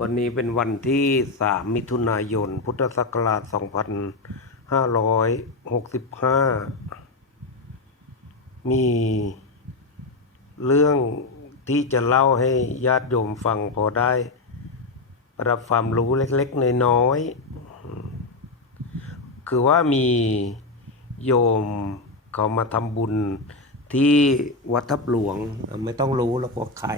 วันนี้เป็นวันที่สามมิถุนายน พุทธศักราชสองพันห้าร้อยหกสิบห้ามีเรื่องที่จะเล่าให้ญาติโยมฟังพอได้ รับความรู้เล็กๆน้อยๆคือว่ามีโยมเขามาทำบุญที่วัดทับหลวง ไม่ต้องรู้แล้วว่าใคร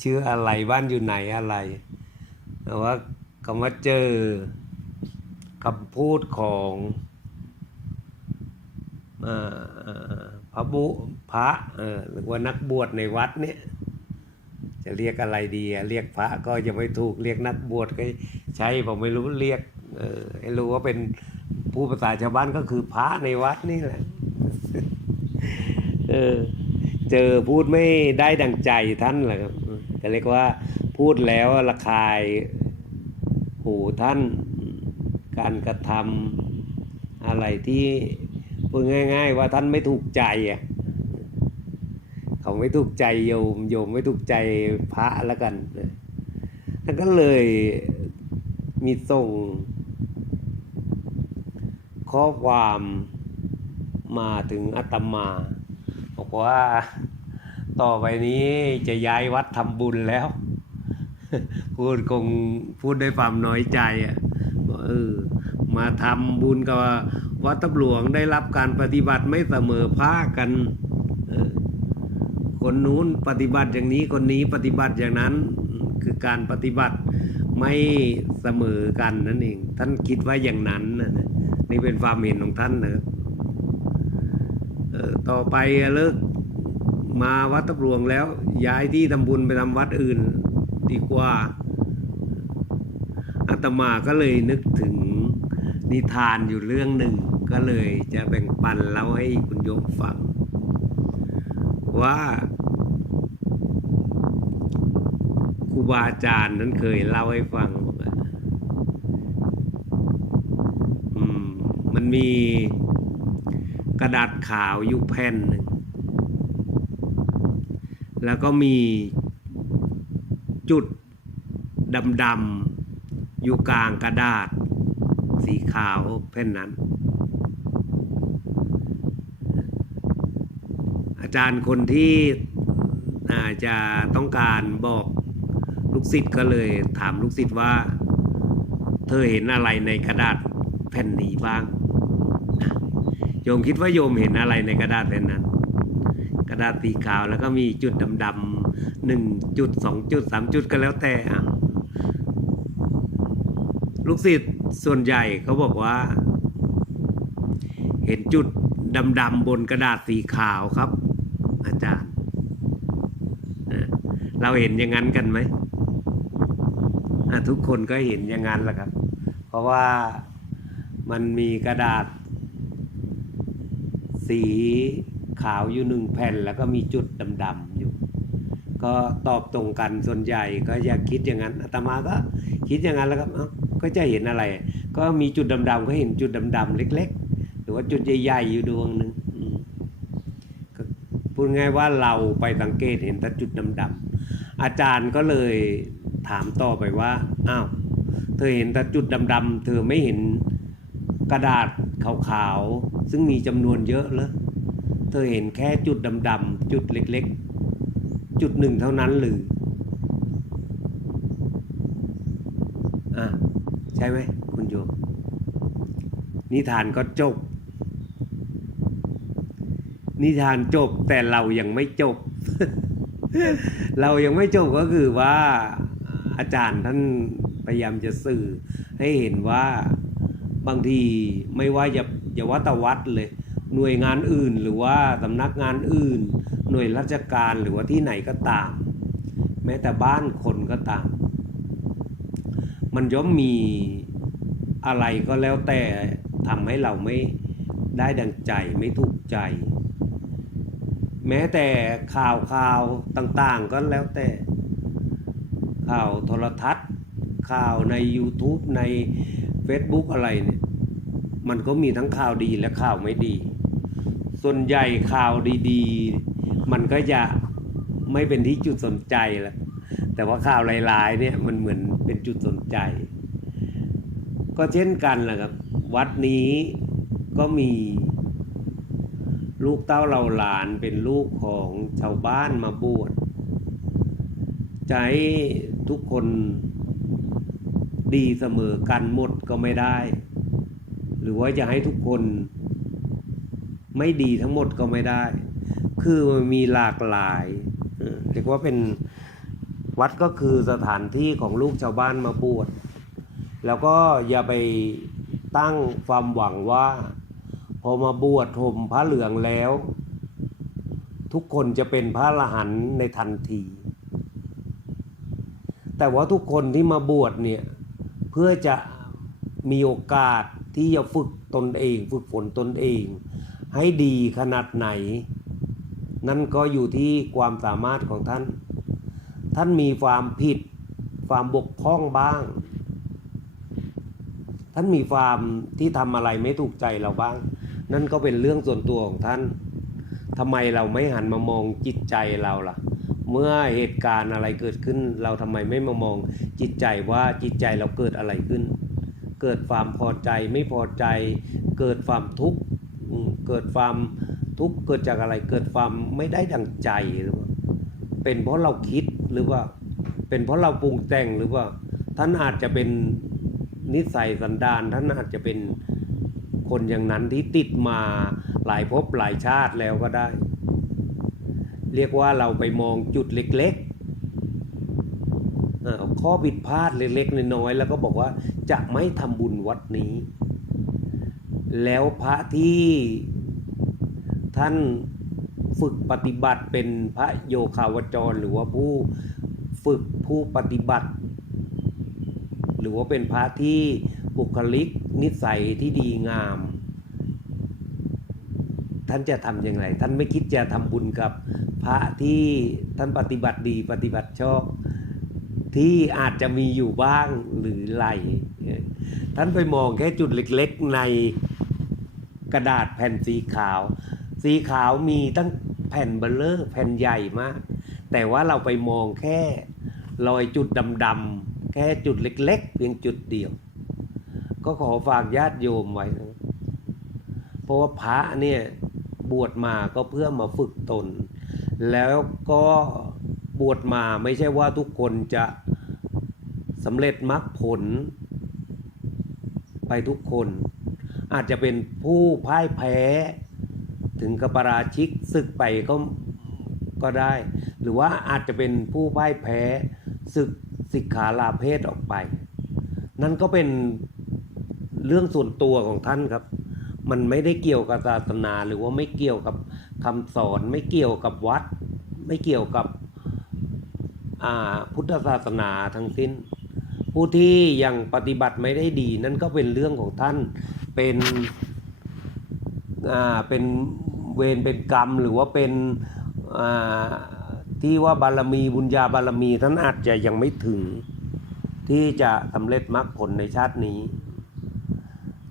ชื่ออะไรบ้านอยู่ไหนอะไร แต่ว่าเขามาเจอคำพูดของพระบุพระหรือว่านักบวชในวัดเนี่ยจะเรียกอะไรดีเรียกพระก็ยังไม่ถูกเรียกนักบวชก็ใช่ผมไม่รู้เรียกเออให้รู้ว่าเป็นผู้ภาษาชาวบ้านก็คือพระในวัดนี่แหละเออเจอพูดไม่ได้ดังใจท่านแหละครับก็เรียกว่าพูดแล้วระคาย หูท่านการกระทำอะไรที่พูดง่าย ๆ ว่าท่านไม่ถูกใจอะเขาไม่ถูกใจโยมโยมไม่ถูกใจพระแล้วกันท่านก็เลยมีส่งข้อความมาถึงอาตมาบอกว่าต่อไปนี้จะย้ายวัดทำบุญแล้ว พูดคงพูดด้วยความน้อยใจอะเออมาทำบุญกับวัดตำหลวงได้รับการปฏิบัติไม่เสมอภาคกันออคนนู้นปฏิบัติอย่างนี้คนนี้ปฏิบัติอย่างนั้นคือการปฏิบัติไม่เสมอกันนั่นเอง ท่านคิดว่าอย่างนั้นนะนี่เป็นความเห็นของท่านนะต่อไปเลิกมาวัดตะหลวงแล้วย้ายที่ทำบุญไปทำวัดอื่น ดีกว่าอาตมาก็เลยนึกถึงนิทานอยู่เรื่องหนึ่ง ก็เลยจะแบ่งปันเล่าให้คุณโยมฟัง ว่าครูบาอาจารย์นั้นเคยเล่าให้ฟังมมันมีกระดาษขาวอยู่แผ่นหนึ่งแล้วก็มี จุดดำๆอยู่กลางกระดาษ สีขาวแผ่นนั้น อาจารย์คนที่อาจจะต้องการบอกลูกศิษย์ก็เลยถามลูกศิษย์ว่า เธอเห็นอะไรในกระดาษแผ่นนี้บ้าง โยมคิดว่าโยมเห็นอะไรในกระดาษแผ่นนั้น ระดาษสีขาวแล้วก็มีจุดดำๆหนึ่งจุดสองจุดสามจุดก็แล้วแต่ลูกศิษย์ส่วนใหญ่เขาบอกว่า เห็นจุดดำๆบนกระดาษสีขาวครับ อาจารย์ เราเห็นอย่างนั้นกันไหมทุกคนก็เห็นอย่างนั้นแหละครับ เพราะว่ามันมีกระดาษสี ขาวอยู่หนึ่งแผ่นแล้วก็มีจุดดำๆอยู่ ก็ตอบตรงกันส่วนใหญ่ก็อยากคิดอย่างนั้นอาตมาก็คิดอย่างนั้นแล้วครับเอ้าก็จะเห็นอะไร ก็มีจุดดำๆก็เห็นจุดดำๆเล็ก ๆ หรือว่าจุดใหญ่ ๆ อยู่ดวงหนึ่งก็พูดง่ายว่าเราไปสังเกตเห็นแต่จุดดำๆอาจารย์ก็เลยถามต่อไปว่าอ้าวเธอเห็นแต่จุดดำๆเธอไม่เห็นกระดาษขาวๆซึ่งมีจำนวนเยอะเลย เธอเห็นแค่จุดดำๆจุดเล็กๆ จุดหนึ่งเท่านั้นหรืออะใช่ไหมคุณโยมนิทานก็จบ นิทานจบแต่เรายังไม่จบ เรายังไม่จบก็คือว่าอาจารย์ท่านพยายามจะสื่อให้เห็นว่าบางทีไม่ว่าอย่าอย่าว่าแต่วัดเลย หน่วยงานอื่นหรือว่าสำนักงานอื่น หน่วยราชการหรือว่าที่ไหนก็ตาม แม้แต่บ้านคนก็ตาม มันย่อมมีอะไรก็แล้วแต่ทำให้เราไม่ได้ดังใจไม่ถูกใจ แม้แต่ข่าวข่าวต่างๆก็แล้วแต่ ข่าวโทรทัศน์ ข่าวใน YouTube ใน Facebook อะไรเนี่ยมันก็มีทั้งข่าวดีและข่าวไม่ดี ส่วนใหญ่ข่าวดีๆ มันก็จะไม่เป็นที่จุดสนใจแล้วแต่ว่าข่าวลายๆเนี่ยมันเหมือนเป็นจุดสนใจ ก็เช่นกันแหละครับ วัดนี้ก็มีลูกเต้าเราหลานเป็นลูกของชาวบ้านมาบวชให้ทุกคนดีเสมอกันหมดก็ไม่ได้ หรือว่าจะให้ทุกคน ไม่ดีทั้งหมดก็ไม่ได้ คือมันมีหลากหลายเรียกว่าเป็นวัดก็คือสถานที่ของลูกชาวบ้านมาบวชแล้วก็อย่าไปตั้งความหวังว่า พอมาบวชห่มพระเหลืองแล้ว ทุกคนจะเป็นพระอรหันในทันที แต่ว่าทุกคนที่มาบวชเนี่ยเพื่อจะมีโอกาสที่จะฝึกตนเอง ฝึกฝนตนเอง ให้ดีขนาดไหน นั่นก็อยู่ที่ความสามารถของท่าน ท่านมีความผิด ความบกพร่องบ้าง ท่านมีความที่ทำอะไรไม่ถูกใจเราบ้าง นั่นก็เป็นเรื่องส่วนตัวของท่านทำไมเราไม่หันมามองจิตใจเราล่ะ เมื่อเหตุการณ์อะไรเกิดขึ้น เราทำไมไม่มามองจิตใจว่าจิตใจเราเกิดอะไรขึ้น เกิดความพอใจไม่พอใจ เกิดความทุกข์ เกิดความทุกข์เกิดจากอะไรเกิดความไม่ได้ดังใจหรือว่าเป็นเพราะเราคิดหรือว่าเป็นเพราะเราปรุงแต่งหรือว่าท่านอาจจะเป็นนิสัยสันดานท่านอาจจะเป็นคนอย่างนั้นที่ติดมาหลายภพหลายชาติแล้วก็ได้ เรียกว่าเราไปมองจุดเล็กๆข้อผิดพลาดเล็กๆน้อยๆแล้วก็บอกว่าจะไม่ทำบุญวัดนี้ แล้วพระที่ท่านฝึกปฏิบัติเป็นพระโยคาวจร หรือว่าผู้ฝึกผู้ปฏิบัติ หรือว่าเป็นพระที่บุคลิกนิสัยที่ดีงาม ท่านจะทำอย่างไร ท่านไม่คิดจะทำบุญกับพระที่ท่านปฏิบัติดีปฏิบัติชอบที่อาจจะมีอยู่บ้างหรือไร ท่านไปมองแค่จุดเล็กๆใน กระดาษแผ่นสีขาว สีขาวมีตั้งแผ่นเบลเลอร์แผ่นใหญ่มาก แต่ว่าเราไปมองแค่รอยจุดดำๆแค่จุดเล็ก ๆ เพียงจุดเดียว ก็ขอฝากญาติโยมไว้นะเพราะว่าพระเนี่ยบวชมาก็เพื่อมาฝึกตน แล้วก็บวชมาไม่ใช่ว่าทุกคนจะสำเร็จมรรคผล ไปทุกคน อาจจะเป็นผู้พ่ายแพ้ถึงกับปราชิกศึกไปก็ก็ได้ หรือว่าอาจจะเป็นผู้พ่ายแพ้ศึกสิกขาลาเพศออกไป นั่นก็เป็นเรื่องส่วนตัวของท่านครับ มันไม่ได้เกี่ยวกับศาสนา หรือว่าไม่เกี่ยวกับคำสอนไม่เกี่ยวกับวัด ไม่เกี่ยวกับพุทธศาสนาทั้งสิ้น ผู้ที่ยังปฏิบัติไม่ได้ดี นั่นก็เป็นเรื่องของท่านเป็นอ่าเป็นเวรเป็นกรรมหรือว่าเป็นอ่าที่ว่าบารมีบุญญาบารมีท่านอาจจะยังไม่ถึง ที่จะสำเร็จมรรคผลในชาตินี้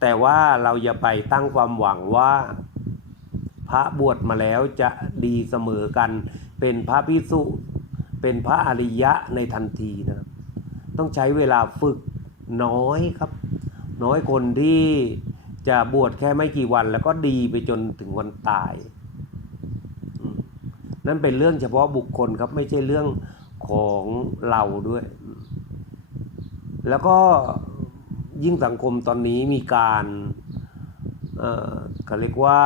แต่ว่าเราอย่าไปตั้งความหวังว่าพระบวชมาแล้วจะดีเสมอกัน เป็นพระพิสุเป็นพระอริยะในทันทีนะครับ ต้องใช้เวลาฝึกน้อยครับ น้อยคนที่จะบวชแค่ไม่กี่วัน แล้วก็ดีไปจนถึงวันตาย นั่นเป็นเรื่องเฉพาะบุคคลครับไม่ใช่เรื่องของเราด้วย แล้วก็ยิ่งสังคมตอนนี้มีการเอ่อเขาเรียกว่า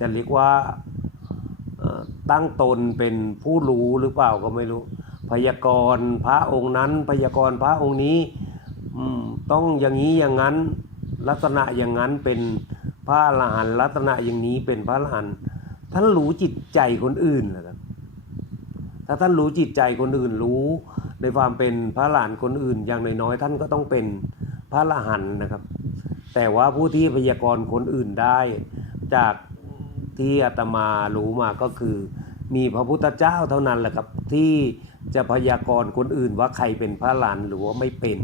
จะเรียกว่าตั้งตนเป็นผู้รู้หรือเปล่าก็ไม่รู้ พยากรณ์พระองค์นั้น พยากรณ์พระองค์นี้ต้องอย่างนี้อย่างนั้น ลักษณะอย่างนั้นเป็นพระอรหันต์ลักษณะอย่างนี้เป็นพระอรหันต์ท่านรู้จิตใจคนอื่นเหรอครับถ้าท่านรู้จิตใจคนอื่นรู้ในความเป็นพระหลานคนอื่น อย่างน้อยๆท่านก็ต้องเป็นพระอรหันนะครับ แต่ว่าผู้ที่พยากรณ์คนอื่นได้จากที่อาตมารู้มาก็คือ มีพระพุทธเจ้าเท่านั้นแหละครับที่ จะพยากรณ์คนอื่นว่าใครเป็นพระหลานหรือว่าไม่เป็น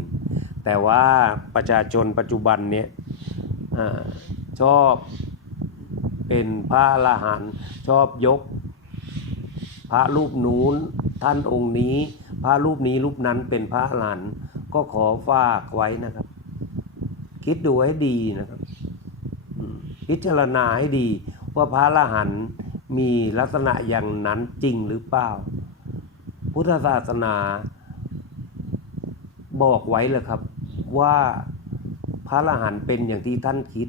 แต่ว่าประชาชนปัจจุบันเนี่ยอชอบเป็นพระอรหันต์ชอบยก พระรูปนู้นท่านองค์นี้ พระรูปนี้รูปนั้นเป็นพระอรหันก็ขอฝากไว้นะครับ คิดดูให้ดีนะครับพิจารณาให้ดีว่าพระอรหันต์มีลักษณะอย่างนั้นจริงหรือเปล่า พุทธศาสนาบอกไว้เลยครับ ว่าพระอรหันต์เป็นอย่างที่ท่านคิด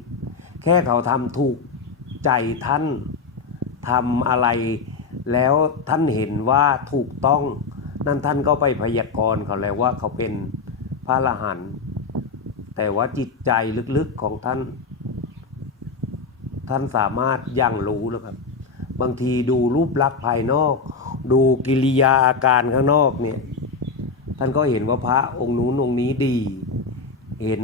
แค่เขาทำถูกใจท่านทำอะไร แล้วท่านเห็นว่าถูกต้องนั่นท่านก็ไปพยากรณ์เขาแล้วว่าเขาเป็นพระอรหันต์แต่ว่าจิตใจลึกๆของท่าน ท่านสามารถยังรู้แล้วครับ บางทีดูรูปลักษณ์ภายนอก ดูกิริยาอาการข้างนอกเนี่ย ท่านก็เห็นว่าพระองค์นู้นองค์นี้ดี เห็น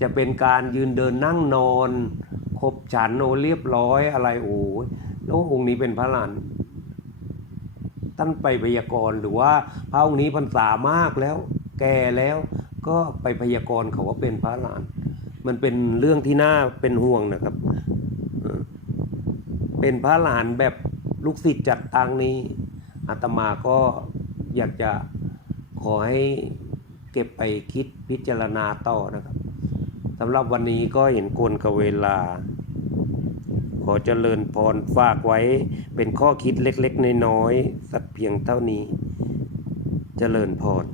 จะเป็นการยืนเดินนั่งนอนครบฉันโอเรียบร้อยอะไรโอ้ยแล้วองค์นี้เป็นพระหลานท่านไปพยากรณ์หรือว่าพระองค์นี้พรรษามากแล้ว แก่แล้วก็ไปพยากรณ์เขาว่าเป็นพระหลาน มันเป็นเรื่องที่น่าเป็นห่วงนะครับเออเป็นพระหลานแบบ ลูกศิษย์จากตังนี้อาตมาก็อยากจะขอให้เก็บไปคิดพิจารณาต่อนะครับสำหรับวันนี้ก็เห็นกลกับเวลา ขอเจริญพรฝากไว้เป็นข้อคิดเล็กๆ น้อยๆสักเพียงเท่านี้ เจริญพร